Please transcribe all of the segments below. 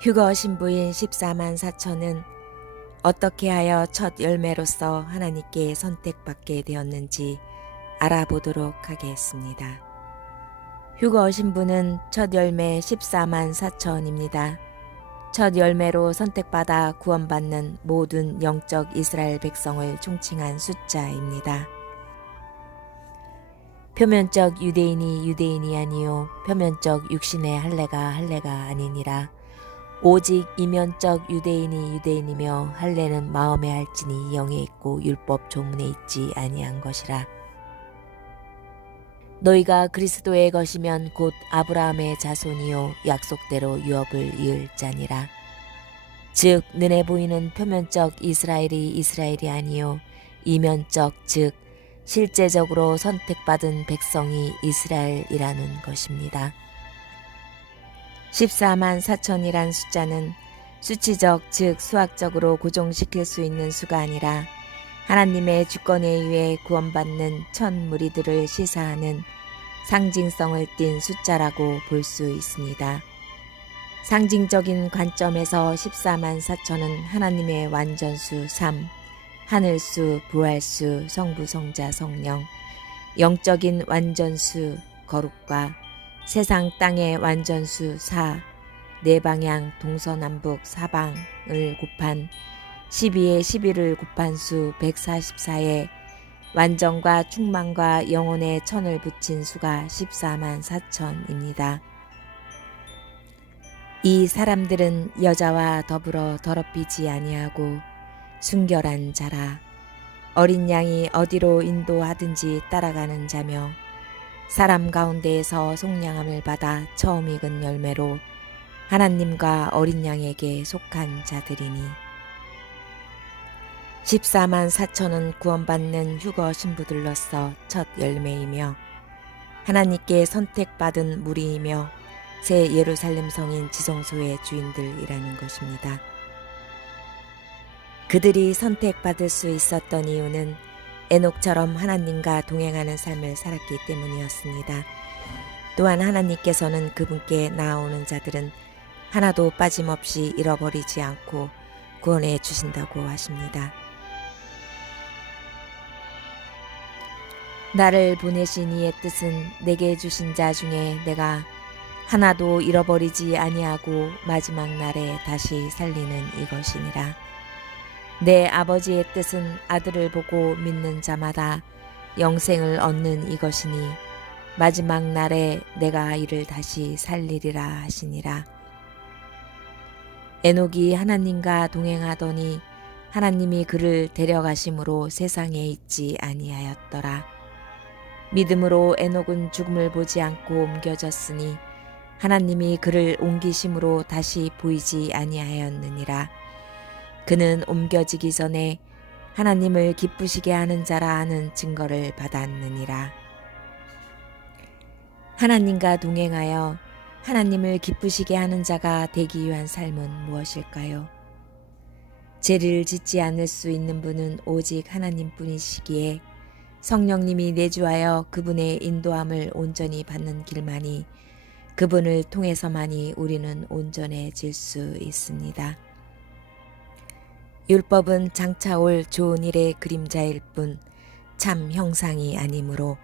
휴거 신부인 14만 4천은 어떻게 하여 첫 열매로서 하나님께 선택받게 되었는지 알아보도록 하겠습니다. 휴거 신부는 첫 열매 14만 4천입니다. 첫 열매로 선택받아 구원받는 모든 영적 이스라엘 백성을 총칭한 숫자입니다. 표면적 유대인이 유대인이 아니요 표면적 육신의 할례가 아니니라. 오직 이면적 유대인이 유대인이며 할례는 마음에 할지니 영에 있고 율법 조문에 있지 아니한 것이라. 너희가 그리스도의 것이면 곧 아브라함의 자손이요 약속대로 유업을 이을 자니라. 즉 눈에 보이는 표면적 이스라엘이 아니요 이면적 즉 실제적으로 선택받은 백성이 이스라엘이라는 것입니다. 14만 4천이란 숫자는 수치적 즉 수학적으로 고정시킬 수 있는 수가 아니라 하나님의 주권에 의해 구원받는 천 무리들을 시사하는 상징성을 띤 숫자라고 볼 수 있습니다. 상징적인 관점에서 14만 4천은 하나님의 완전수 3, 하늘수, 부활수, 성부, 성자, 성령, 영적인 완전수, 거룩과 세상 땅의 완전수 4, 네 방향 동서남북 사방을 곱한 12의 11을 곱한 수 144에 완전과 충만과 영혼의 천을 붙인 수가 14만 4천입니다. 이 사람들은 여자와 더불어 더럽히지 아니하고 순결한 자라. 어린 양이 어디로 인도하든지 따라가는 자며 사람 가운데에서 속량함을 받아 처음 익은 열매로 하나님과 어린 양에게 속한 자들이니 14만 4천은 구원받는 휴거 신부들로서 첫 열매이며 하나님께 선택받은 무리이며 새 예루살렘 성인 지성소의 주인들이라는 것입니다. 그들이 선택받을 수 있었던 이유는 에녹처럼 하나님과 동행하는 삶을 살았기 때문이었습니다. 또한 하나님께서는 그분께 나아오는 자들은 하나도 빠짐없이 잃어버리지 않고 구원해 주신다고 하십니다. 나를 보내신 이의 뜻은 내게 주신 자 중에 내가 하나도 잃어버리지 아니하고 마지막 날에 다시 살리는 이것이니라. 내 아버지의 뜻은 아들을 보고 믿는 자마다 영생을 얻는 이것이니 마지막 날에 내가 이를 다시 살리리라 하시니라. 에녹이 하나님과 동행하더니 하나님이 그를 데려가심으로 세상에 있지 아니하였더라. 믿음으로 에녹은 죽음을 보지 않고 옮겨졌으니 하나님이 그를 옮기심으로 다시 보이지 아니하였느니라. 그는 옮겨지기 전에 하나님을 기쁘시게 하는 자라 하는 증거를 받았느니라. 하나님과 동행하여 하나님을 기쁘시게 하는 자가 되기 위한 삶은 무엇일까요? 죄를 짓지 않을 수 있는 분은 오직 하나님뿐이시기에 성령님이 내주하여 그분의 인도함을 온전히 받는 길만이 그분을 통해서만이 우리는 온전해질 수 있습니다. 율법은 장차 올 좋은 일의 그림자일 뿐 참 형상이 아니므로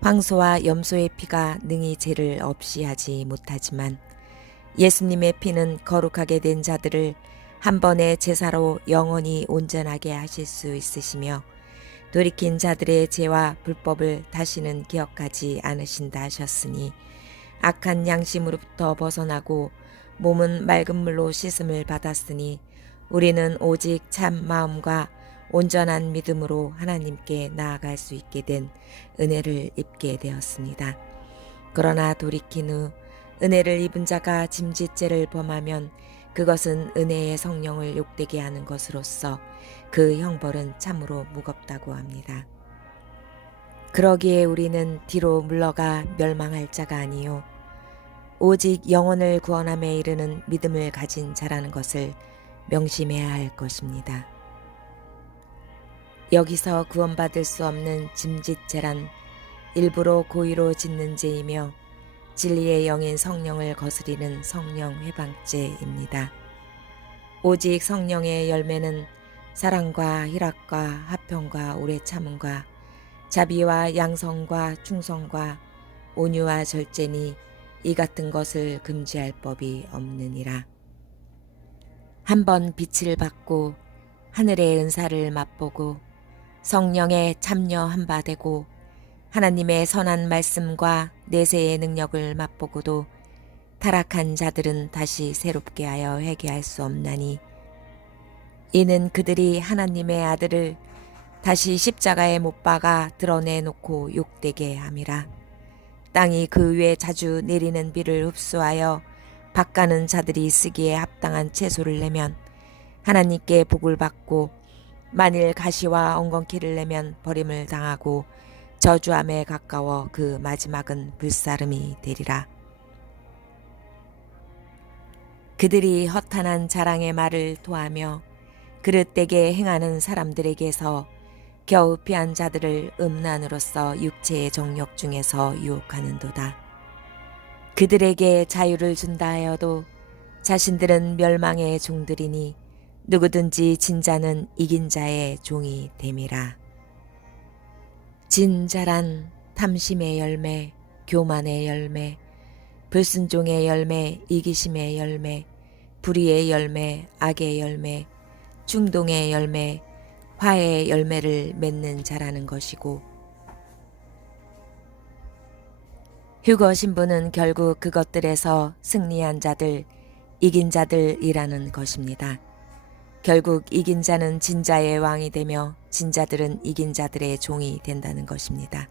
황소와 염소의 피가 능히 죄를 없이 하지 못하지만 예수님의 피는 거룩하게 된 자들을 한 번의 제사로 영원히 온전하게 하실 수 있으시며 돌이킨 자들의 죄와 불법을 다시는 기억하지 않으신다 하셨으니 악한 양심으로부터 벗어나고 몸은 맑은 물로 씻음을 받았으니 우리는 오직 참 마음과 온전한 믿음으로 하나님께 나아갈 수 있게 된 은혜를 입게 되었습니다. 그러나 돌이킨 후 은혜를 입은 자가 짐짓죄를 범하면 그것은 은혜의 성령을 욕되게 하는 것으로서 그 형벌은 참으로 무겁다고 합니다. 그러기에 우리는 뒤로 물러가 멸망할 자가 아니요 오직 영혼을 구원함에 이르는 믿음을 가진 자라는 것을 명심해야 할 것입니다. 여기서 구원받을 수 없는 짐짓죄란 일부러 고의로 짓는 죄이며 진리의 영인 성령을 거스리는 성령 회방죄입니다. 오직 성령의 열매는 사랑과 희락과 화평과 오래 참음과 자비와 양성과 충성과 온유와 절제니 이 같은 것을 금지할 법이 없느니라. 한번 빛을 받고 하늘의 은사를 맛보고 성령에 참여한 바 되고 하나님의 선한 말씀과 내세의 능력을 맛보고도 타락한 자들은 다시 새롭게 하여 회개할 수 없나니 이는 그들이 하나님의 아들을 다시 십자가에 못 박아 드러내놓고 욕되게 함이라. 땅이 그 위에 자주 내리는 비를 흡수하여 밭가는 자들이 쓰기에 합당한 채소를 내면 하나님께 복을 받고 만일 가시와 엉겅퀴를 내면 버림을 당하고 저주함에 가까워 그 마지막은 불사름이 되리라. 그들이 허탄한 자랑의 말을 토하며 그릇되게 행하는 사람들에게서 겨우 피한 자들을 음란으로서 육체의 정욕 중에서 유혹하는도다. 그들에게 자유를 준다 하여도 자신들은 멸망의 종들이니 누구든지 진자는 이긴 자의 종이 됨이라. 진자란 탐심의 열매, 교만의 열매, 불순종의 열매, 이기심의 열매, 불의의 열매, 악의 열매, 충동의 열매, 화해의 열매를 맺는 자라는 것이고 휴거 신부는 결국 그것들에서 승리한 자들, 이긴 자들이라는 것입니다. 결국 이긴 자는 진자의 왕이 되며 진자들은 이긴 자들의 종이 된다는 것입니다.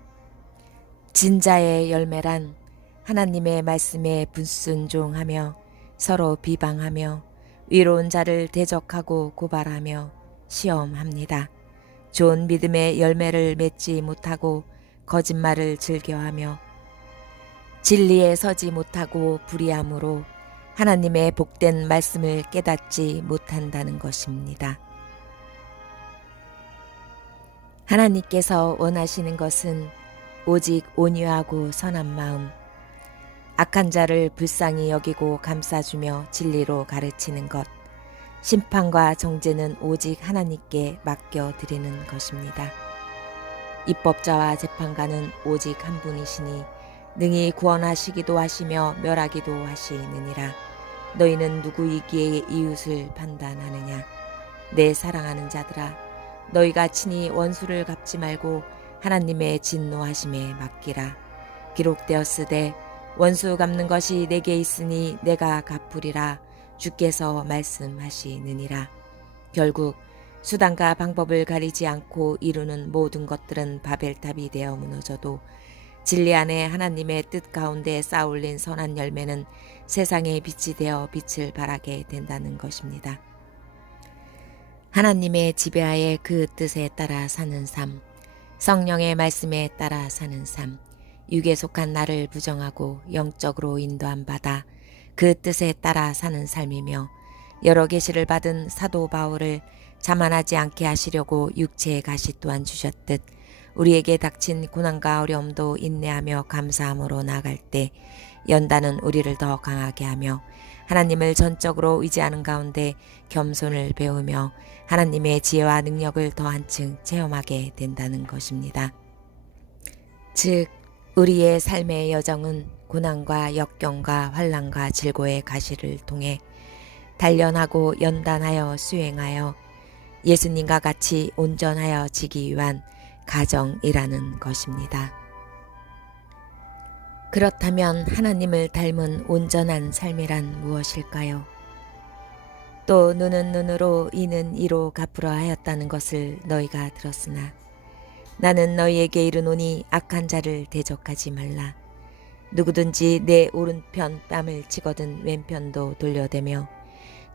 진자의 열매란 하나님의 말씀에 불순종하며 서로 비방하며 위로운 자를 대적하고 고발하며 시험합니다. 좋은 믿음의 열매를 맺지 못하고 거짓말을 즐겨하며 진리에 서지 못하고 불의함으로 하나님의 복된 말씀을 깨닫지 못한다는 것입니다. 하나님께서 원하시는 것은 오직 온유하고 선한 마음, 악한 자를 불쌍히 여기고 감싸주며 진리로 가르치는 것, 심판과 정죄는 오직 하나님께 맡겨드리는 것입니다. 입법자와 재판관은 오직 한 분이시니 능히 구원하시기도 하시며 멸하기도 하시느니라. 너희는 누구이기에 이웃을 판단하느냐? 내 사랑하는 자들아, 너희가 친히 원수를 갚지 말고 하나님의 진노하심에 맡기라. 기록되었으되 원수 갚는 것이 내게 있으니 내가 갚으리라. 주께서 말씀하시느니라. 결국 수단과 방법을 가리지 않고 이루는 모든 것들은 바벨탑이 되어 무너져도 진리 안에 하나님의 뜻 가운데 쌓아올린 선한 열매는 세상의 빛이 되어 빛을 발하게 된다는 것입니다. 하나님의 지배하에 그 뜻에 따라 사는 삶, 성령의 말씀에 따라 사는 삶, 육에 속한 나를 부정하고 영적으로 인도함 받아 그 뜻에 따라 사는 삶이며 여러 계시를 받은 사도 바울을 자만하지 않게 하시려고 육체의 가시 또한 주셨듯 우리에게 닥친 고난과 어려움도 인내하며 감사함으로 나아갈 때 연단은 우리를 더 강하게 하며 하나님을 전적으로 의지하는 가운데 겸손을 배우며 하나님의 지혜와 능력을 더 한층 체험하게 된다는 것입니다. 즉 우리의 삶의 여정은 고난과 역경과 환난과 질고의 가시를 통해 단련하고 연단하여 수행하여 예수님과 같이 온전하여 지기 위한 가정이라는 것입니다. 그렇다면 하나님을 닮은 온전한 삶이란 무엇일까요? 또 눈은 눈으로 이는 이로 갚으라 하였다는 것을 너희가 들었으나 나는 너희에게 이르노니 악한 자를 대적하지 말라. 누구든지 내 오른편 뺨을 치거든 왼편도 돌려대며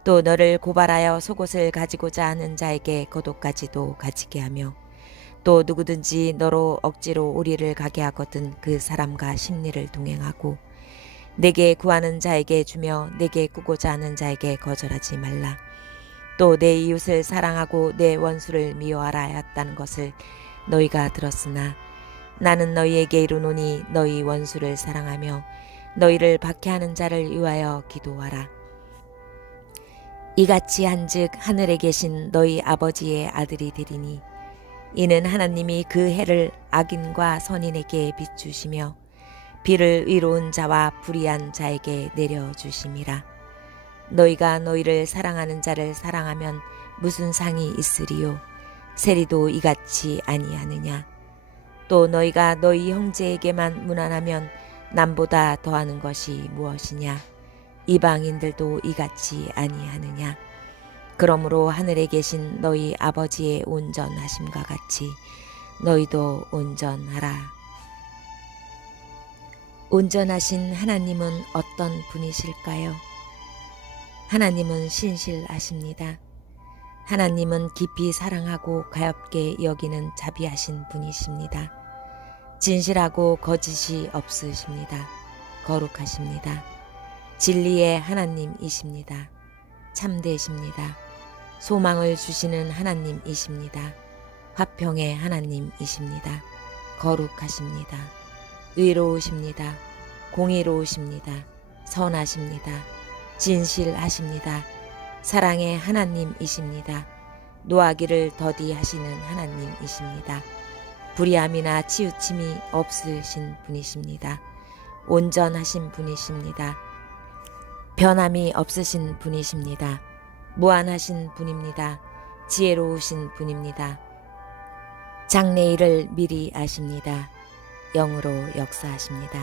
또 너를 고발하여 속옷을 가지고자 하는 자에게 겉옷까지도 가지게 하며 또 누구든지 너로 억지로 우리를 가게 하거든 그 사람과 심리를 동행하고 내게 구하는 자에게 주며 내게 꾸고자 하는 자에게 거절하지 말라. 또 내 이웃을 사랑하고 내 원수를 미워하라 하였다는 것을 너희가 들었으나 나는 너희에게 이르노니 너희 원수를 사랑하며 너희를 박해하는 자를 위하여 기도하라. 이같이 한즉 하늘에 계신 너희 아버지의 아들이 되리니 이는 하나님이 그 해를 악인과 선인에게 비추시며 비를 의로운 자와 불의한 자에게 내려주심이라. 너희가 너희를 사랑하는 자를 사랑하면 무슨 상이 있으리요? 세리도 이같이 아니하느냐? 또 너희가 너희 형제에게만 무난하면 남보다 더하는 것이 무엇이냐? 이방인들도 이같이 아니하느냐? 그러므로 하늘에 계신 너희 아버지의 온전하심과 같이 너희도 온전하라. 온전하신 하나님은 어떤 분이실까요? 하나님은 신실하십니다. 하나님은 깊이 사랑하고 가엾게 여기는 자비하신 분이십니다. 진실하고 거짓이 없으십니다. 거룩하십니다. 진리의 하나님이십니다. 참되십니다. 소망을 주시는 하나님이십니다. 화평의 하나님이십니다. 거룩하십니다. 의로우십니다. 공의로우십니다. 선하십니다. 진실하십니다. 사랑의 하나님이십니다. 노하기를 더디하시는 하나님이십니다. 불의함이나 치우침이 없으신 분이십니다. 온전하신 분이십니다. 변함이 없으신 분이십니다. 무한하신 분입니다. 지혜로우신 분입니다. 장래일을 미리 아십니다. 영으로 역사하십니다.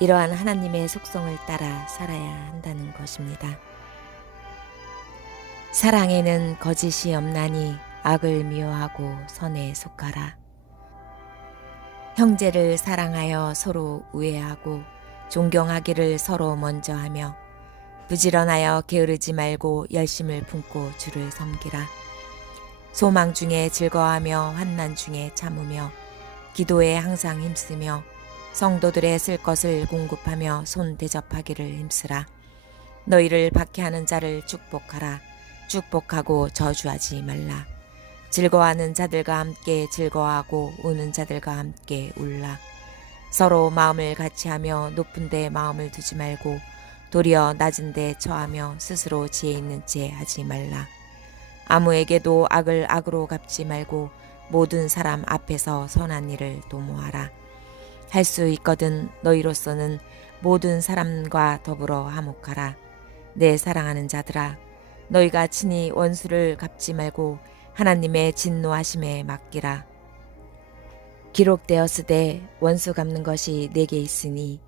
이러한 하나님의 속성을 따라 살아야 한다는 것입니다. 사랑에는 거짓이 없나니 악을 미워하고 선에 속하라. 형제를 사랑하여 서로 우애하고 존경하기를 서로 먼저 하며 부지런하여 게으르지 말고 열심을 품고 주를 섬기라. 소망 중에 즐거워하며 환난 중에 참으며 기도에 항상 힘쓰며 성도들의 쓸 것을 공급하며 손 대접하기를 힘쓰라. 너희를 박해하는 자를 축복하라. 축복하고 저주하지 말라. 즐거워하는 자들과 함께 즐거워하고 우는 자들과 함께 울라. 서로 마음을 같이하며 높은 데 마음을 두지 말고 도리어 낮은 데 처하며 스스로 지혜 있는 채 하지 말라. 아무에게도 악을 악으로 갚지 말고 모든 사람 앞에서 선한 일을 도모하라. 할 수 있거든 너희로서는 모든 사람과 더불어 화목하라. 내 사랑하는 자들아, 너희가 친히 원수를 갚지 말고 하나님의 진노하심에 맡기라. 기록되었으되 원수 갚는 것이 내게 있으니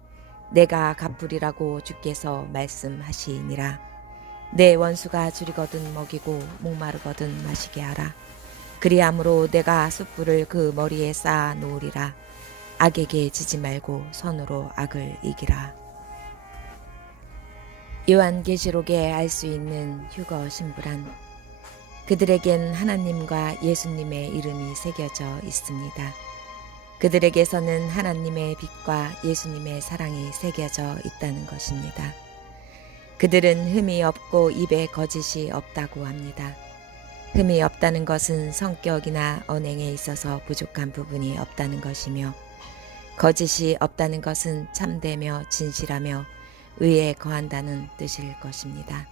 내가 갚으리라고 주께서 말씀하시니라. 내 원수가 줄이거든 먹이고 목마르거든 마시게 하라. 그리함으로 내가 숯불을 그 머리에 쌓아 놓으리라. 악에게 지지 말고 선으로 악을 이기라. 요한계시록에 알 수 있는 휴거 신부란 그들에겐 하나님과 예수님의 이름이 새겨져 있습니다. 그들에게서는 하나님의 빛과 예수님의 사랑이 새겨져 있다는 것입니다. 그들은 흠이 없고 입에 거짓이 없다고 합니다. 흠이 없다는 것은 성격이나 언행에 있어서 부족한 부분이 없다는 것이며 거짓이 없다는 것은 참되며 진실하며 의에 거한다는 뜻일 것입니다.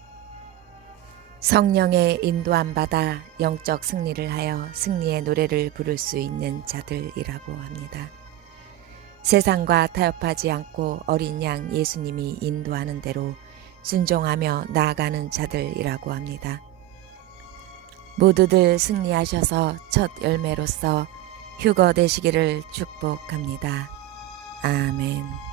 성령의 인도함 받아 영적 승리를 하여 승리의 노래를 부를 수 있는 자들이라고 합니다. 세상과 타협하지 않고 어린 양 예수님이 인도하는 대로 순종하며 나아가는 자들이라고 합니다. 모두들 승리하셔서 첫 열매로서 휴거 되시기를 축복합니다. 아멘.